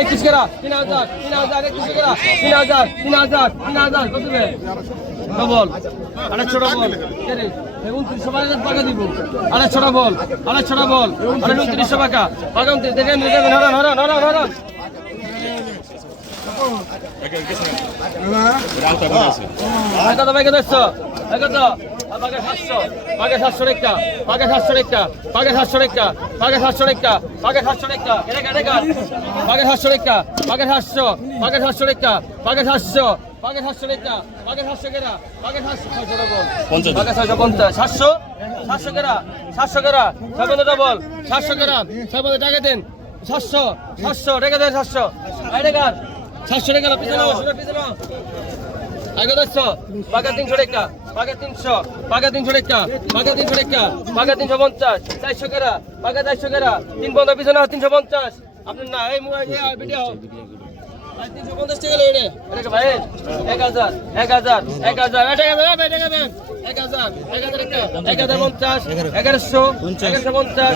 একত্রিশ কেরা তিন হাজার তিন হাজার একত্রিশ কেরা তিন হাজার তিন হাজার তিন হাজার কত দেবে ডবল আড়াইশোটা বল উনত্রিশশো টাকা দিব। আড়াইশোটা বল আড়াইশোটা বল আড়াই উনত্রিশশো টাকা। টাকা উনত্রিশ দেখেন দেখেন নরন নরন নরন নরন কত ভাই দেখছ কত পাকে সাতশো পাকে সাতশো রেখা পাকে সাতশো রেখা পাকে সাতশো রেখা পাকে সাতশো রেখা পাকে সাতশো রেখা এটা কাটে কাট পাকে সাতশো রেখা পাকে সাতশো পাকে সাতশো রেখা পাকে সাতশো পাকে সাতশো রেখা পাকে সাতশো কেরা পাকে সাতশো ছয়শো ডবল পাকে ছয়শো পঞ্চাশ সাতশো সাতশো কেরা সাতশো কেরা ছয় পঞ্চাশ ডবল সাতশো কেরা ছয় পঞ্চাশ টাকা দেন সাতশো সাতশো রেখে দেন সাতশো সাতশো টাকা পিছনে পিছনে পিছনে আগে দেখছ পাকা তিনশো টাকা পাকা তিনশো পাকা তিনশো টাকা পাকা তিনশো টাকা পাকা তিনশো পঞ্চাশ চারশো কেরা পাকা চারশো কেরা তিন পঞ্চাশ পিছনে তিনশো পঞ্চাশ। আপনার না এই ভিডিও তিনশো পঞ্চাশ টাকা লেগে এটা ভাই? এক হাজার এক হাজার এক হাজার। এক হাজার এক হাজার এক হাজার এক হাজার পঞ্চাশ এগারোশো। এগারোশো পঞ্চাশ।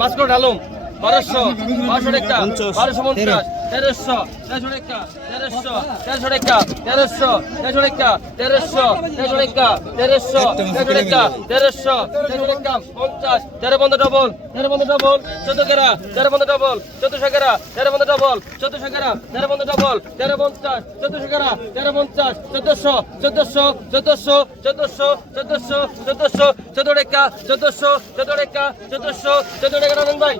মাছ করে ঢালুম। বারোশো বারোশো টাকা বারোশো পঞ্চাশ। তেরোশো তেরোশো টাকা তেরোশো তেরোশো টাকা তেরোশো তেরোশো টাকা তেরোশো তেরোশো টাকা তেরোশো তেরোশো টাকা তেরোশো তেরোশো টাকা পঞ্চাশ তেরো পনেরো ডবল তেরো পনেরো ডবল চোদ্দ কেরা তেরো পনেরো ডবল চোদ্দশো কেরা তেরো পনেরো ডবল চোদ্দশো কেরা তেরো পনেরো ডবল তেরো পঞ্চাশ চোদ্দশো কেরা তেরো পঞ্চাশ চোদ্দশো চোদ্দশো চোদ্দশো চোদ্দশো চোদ্দশো চোদ্দশো চোদ্দ টাকা চোদ্দশো চোদ্দ টাকা চোদ্দশো চোদ্দ টাকা রাখেন ভাই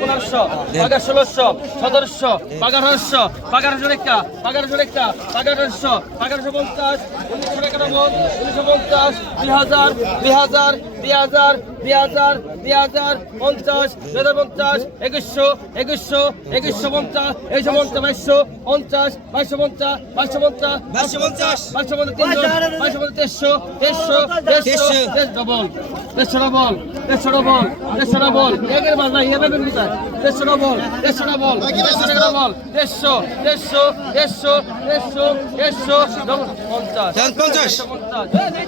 পনেরোশো পাকা ষোলোশো সতেরোশো পাকা আঠারোশো পাকা আঠারোশো রেখা পাকা আঠারোশো রেখা পাকা আঠারোশো পাকা আঠারোশো পঞ্চাশ উনিশশো ডবল উনিশশো পঞ্চাশ, দুই হাজার দুই হাজার দুই হাজার দুই হাজার দুই হাজার পঞ্চাশ দুই হাজার পঞ্চাশ একুশশো একুশশো একুশশো পঞ্চাশ একশো পঞ্চাশ বাইশশো পঞ্চাশ বাইশশো পঞ্চাশ বাইশশো পঞ্চাশ বাইশশো পঞ্চাশ। বাইশশো পঞ্চাশ বাইশশো পঞ্চাশ তেইশশো তেইশশো তেইশশো তেইশ ডবল তেইশশো ডবল তেইশশো ডবল তেইশশো ডবল একের বাস ভাই এভাবে কোথায় তেইশশো ডবল তেইশশো ডবল তেইশশো ডবল তেইশশো তেইশশো তেইশশো তেইশশো তেইশশো পঞ্চাশ। পঞ্চাশ। তেইশশো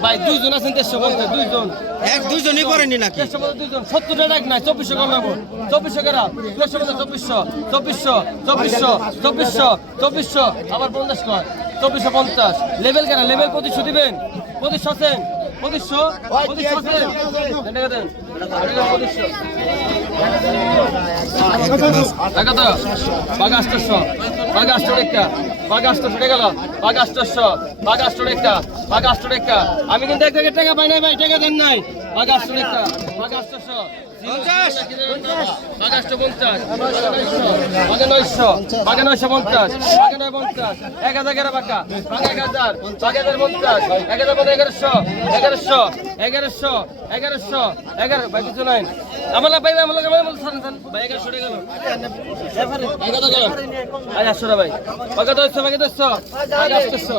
ভাই দুইজন আছেন তেইশশো পঞ্চাশ দুইজন। এক দুইজনই করেনি নাকি? মধ্যে দুইজন। সত্তর টাকা এক নাই, চব্বিশশো কম নেব চব্বিশশো কেরা মধ্যে চব্বিশশো চব্বিশশো চব্বিশশো চব্বিশশো চব্বিশশো। আবার পঞ্চাশ কর, চব্বিশশো পঞ্চাশ। লেভেল কেনা লেভেল পঁচিশশো দিবেন। পঁচিশশো আছেন? পঁচিশশো? পঁচিশশো আছেন? টাকা তো বাঘ আষ্টশো রেখা বাঘ আষ্টশো গেল বাঘ রেখা বাঘ আষ্ট রেখা। আমি কিন্তু এক জায়গায় টাকা পাই নাই ভাই টাকা দেন নাই। রেখা বাঘ আষ্টশো পঞ্চাশ। আষ্ট পঞ্চাশ। বাঘে নয়শো। বাঘে নয়শো পঞ্চাশ। বাঘে নয় পঞ্চাশ। এক হাজার এগারো বাঘা। বাঘ এক হাজার। বাঘ হাজার পঞ্চাশ। এক হাজার পঞ্চাশ এগারোশো। এগারোশো। এগারোশো। এগারোশো। এগারো। ভাই কিছু নাই। আমার ভাই আমার লোক আমার সান ভাই এগারোশো গেল এগারো গেল ভাই দশশো দশশো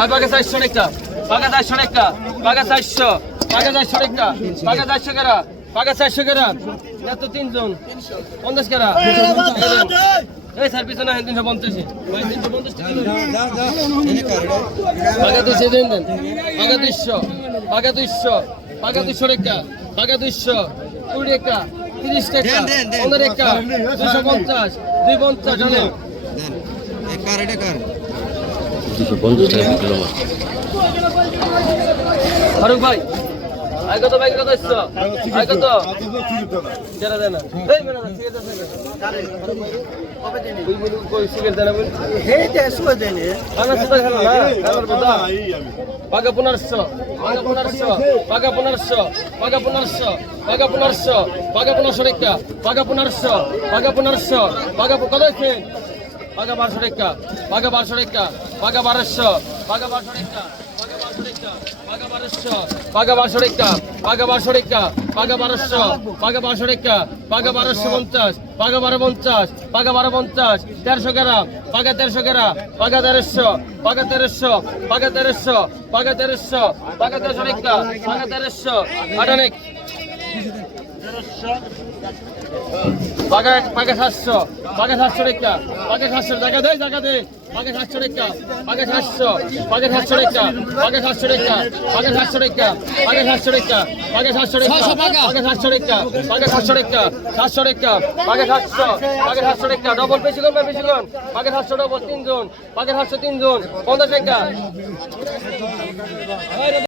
আর বাঘা চারশো একটা বাঘা চারশো একটা বাঘা চারশো। বাঘা চারশো একটা বাঘা চারশো কেরা? বাঘা চারশো কেরা? না তো তিনজন। পঞ্চাশ কেরা? এই স্যার পিছনে তিনশো পঞ্চাশে তিনশো। বাঘা দুইশো দেন দেন। বাঘা দুইশো। বাঘা দুইশো। বাঘা দুইশো রেখা বাঘা দুইশো। কুড়ি রেখা তিরিশ টাকা। পনেরো রেখা দুইশো পঞ্চাশ। দুই পঞ্চাশ জানেন কার এটা কার ফারুক ভাই আই কত ভাই কত এসছো? আই কত? জেরা দেনা এই মেনা সিগারেট আছে দুই মিনিট কই সিগারেট দেনা বল আনা সুদা খেলো না। কালার বদা পাগা পুনর্শো পাগা পুনর্শো পাগা পুনর্শো পাগা পুনর্শো পাগা পুনর্শো পাগা রেখা পাগা পুনর্শো পাগা পুনর্শো পাগা কত আছে পাগা বারোশো রেখা পাগা বারোশো রেখা পাগা বারোশো পাগা বারোশো বারোশো রেখা পাকা বারোশো রেখা পাকা বারোশো রেখা পাকা বারোশো পাকা বারোশো পঞ্চাশ পাকা বারো পঞ্চাশ পাকা বারো পঞ্চাশ, তেরোশো গ্রাম পাকা তেরোশো গ্রাম পাকা তেরোশো পাকা তেরোশো পাকা তেরোশো পাকা তেরোশো পাকা তেরোশো রেখা পাকা তেরোশো, আটানিক। পাকা পাকা সাতশো পাকা সাতশো রেখা পাকা সাতশো টাকা দে টাকা দে পাকা সাতশো রেখা পাকা সাতশো পাকা সাতশো রেখা পাকা সাতশো রেখা পাকা সাতশো রেখা পাকা সাতশো রেখা পাকা সাতশো রেখা পাকা সাতশো রেখা পাকা সাতশো রেখা সাতশো রেখা পাকা সাতশো পাকা সাতশো রেখা ডবল বেশি কোন বেশি কোন পাকা সাতশো ডবল তিনজন পাকা সাতশো তিনজন পঞ্চাশ রেখা